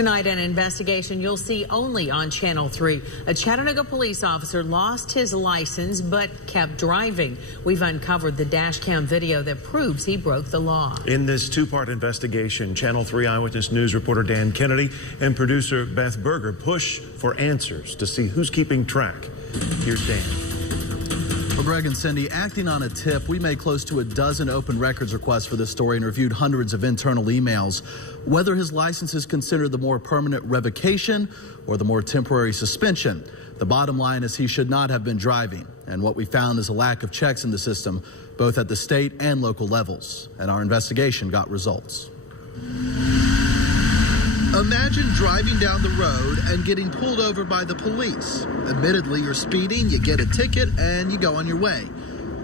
Tonight, an investigation you'll see only on Channel 3. A Chattanooga police officer lost his license but kept driving. We've uncovered the dash cam video that proves he broke the law. In this two-part investigation, Channel 3 Eyewitness News reporter Dan Kennedy and producer Beth Berger push for answers to see who's keeping track. Here's Dan. Well, Greg and Cindy, acting on a tip, we made close to a dozen open records requests for this story and reviewed hundreds of internal emails. Whether his license is considered the more permanent revocation or the more temporary suspension, the bottom line is he should not have been driving. And what we found is a lack of checks in the system, both at the state and local levels. And our investigation got results. Imagine driving down the road and getting pulled over by the police. Admittedly, you're speeding, you get a ticket, and you go on your way.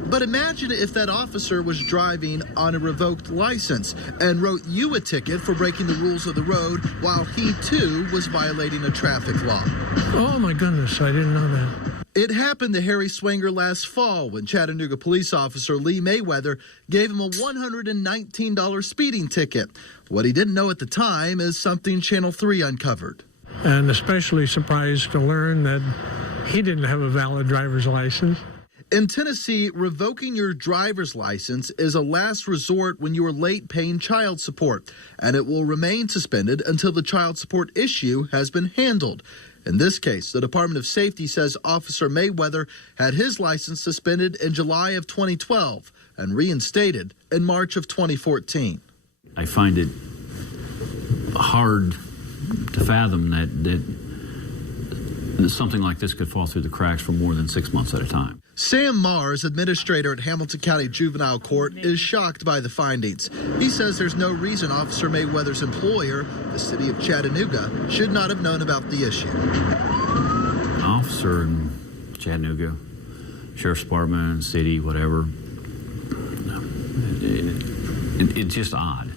But imagine if that officer was driving on a revoked license and wrote you a ticket for breaking the rules of the road while he, too, was violating a traffic law. Oh, my goodness, I didn't know that. It happened to Harry Swanger last fall when Chattanooga police officer Lee Mayweather gave him a $119 speeding ticket. What he didn't know at the time is something Channel 3 uncovered. And especially surprised to learn that he didn't have a valid driver's license. In Tennessee, revoking your driver's license is a last resort when you are late paying child support, and it will remain suspended until the child support issue has been handled. In this case, the Department of Safety says Officer Mayweather had his license suspended in July of 2012 and reinstated in March of 2014. I find it hard to fathom that something like this could fall through the cracks for more than 6 months at a time. Sam Mars, administrator at Hamilton County Juvenile Court, is shocked by the findings. He says there's no reason Officer Mayweather's employer, the city of Chattanooga, should not have known about the issue. An officer in Chattanooga, Sheriff's Department, city, whatever, it's just odd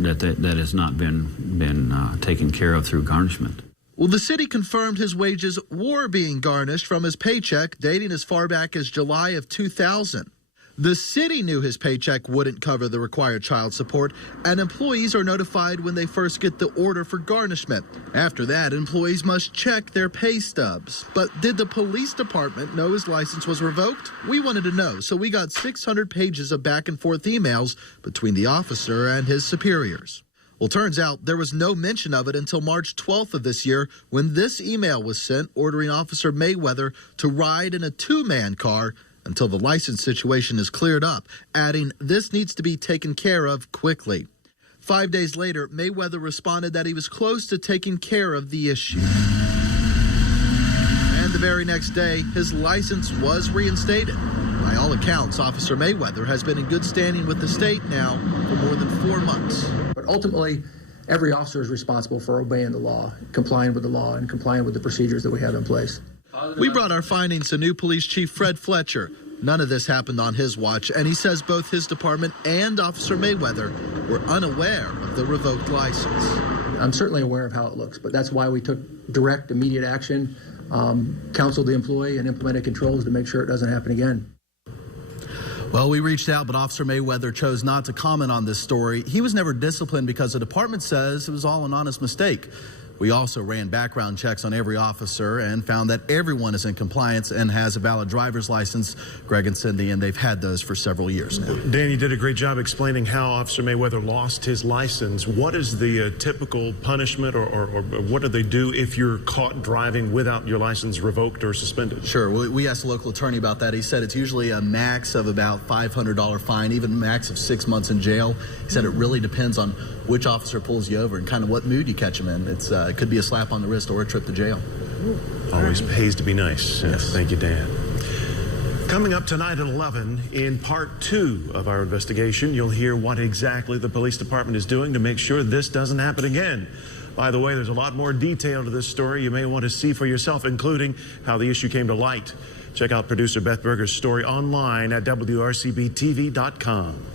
that has not been taken care of through garnishment. Well, the city confirmed his wages were being garnished from his paycheck dating as far back as July of 2000. The city knew his paycheck wouldn't cover the required child support, and employees are notified when they first get the order for garnishment. After that, employees must check their pay stubs. But did the police department know his license was revoked? We wanted to know, so we got 600 pages of back and forth emails between the officer and his superiors. Well, turns out there was no mention of it until March 12th of this year when this email was sent ordering Officer Mayweather to ride in a two-man car until the license situation is cleared up, adding this needs to be taken care of quickly. 5 days later, Mayweather responded that he was close to taking care of the issue. And the very next day, his license was reinstated. By all accounts, Officer Mayweather has been in good standing with the state now for more than 4 months. But ultimately, every officer is responsible for obeying the law, complying with the law, and complying with the procedures that we have in place. We brought our findings to new police chief Fred Fletcher. None of this happened on his watch, and he says both his department and Officer Mayweather were unaware of the revoked license. I'm certainly aware of how it looks, but that's why we took direct, immediate action, counseled the employee, and implemented controls to make sure it doesn't happen again. Well, we reached out, but Officer Mayweather chose not to comment on this story. He was never disciplined because the department says it was all an honest mistake. We also ran background checks on every officer and found that everyone is in compliance and has a valid driver's license, Greg and Cindy, and they've had those for several years now. Dan, you did a great job explaining how Officer Mayweather lost his license. What is the typical punishment or what do they do if you're caught driving without your license revoked or suspended? Sure. We asked the local attorney about that. He said it's usually a max of about $500 fine, even a max of 6 months in jail. He said it really depends on which officer pulls you over and kind of what mood you catch him in. It could be a slap on the wrist or a trip to jail. Always pays to be nice. Yes. Thank you, Dan. Coming up tonight at 11, in part 2 of our investigation, you'll hear what exactly the police department is doing to make sure this doesn't happen again. By the way, there's a lot more detail to this story you may want to see for yourself, including how the issue came to light. Check out producer Beth Berger's story online at WRCBTV.com.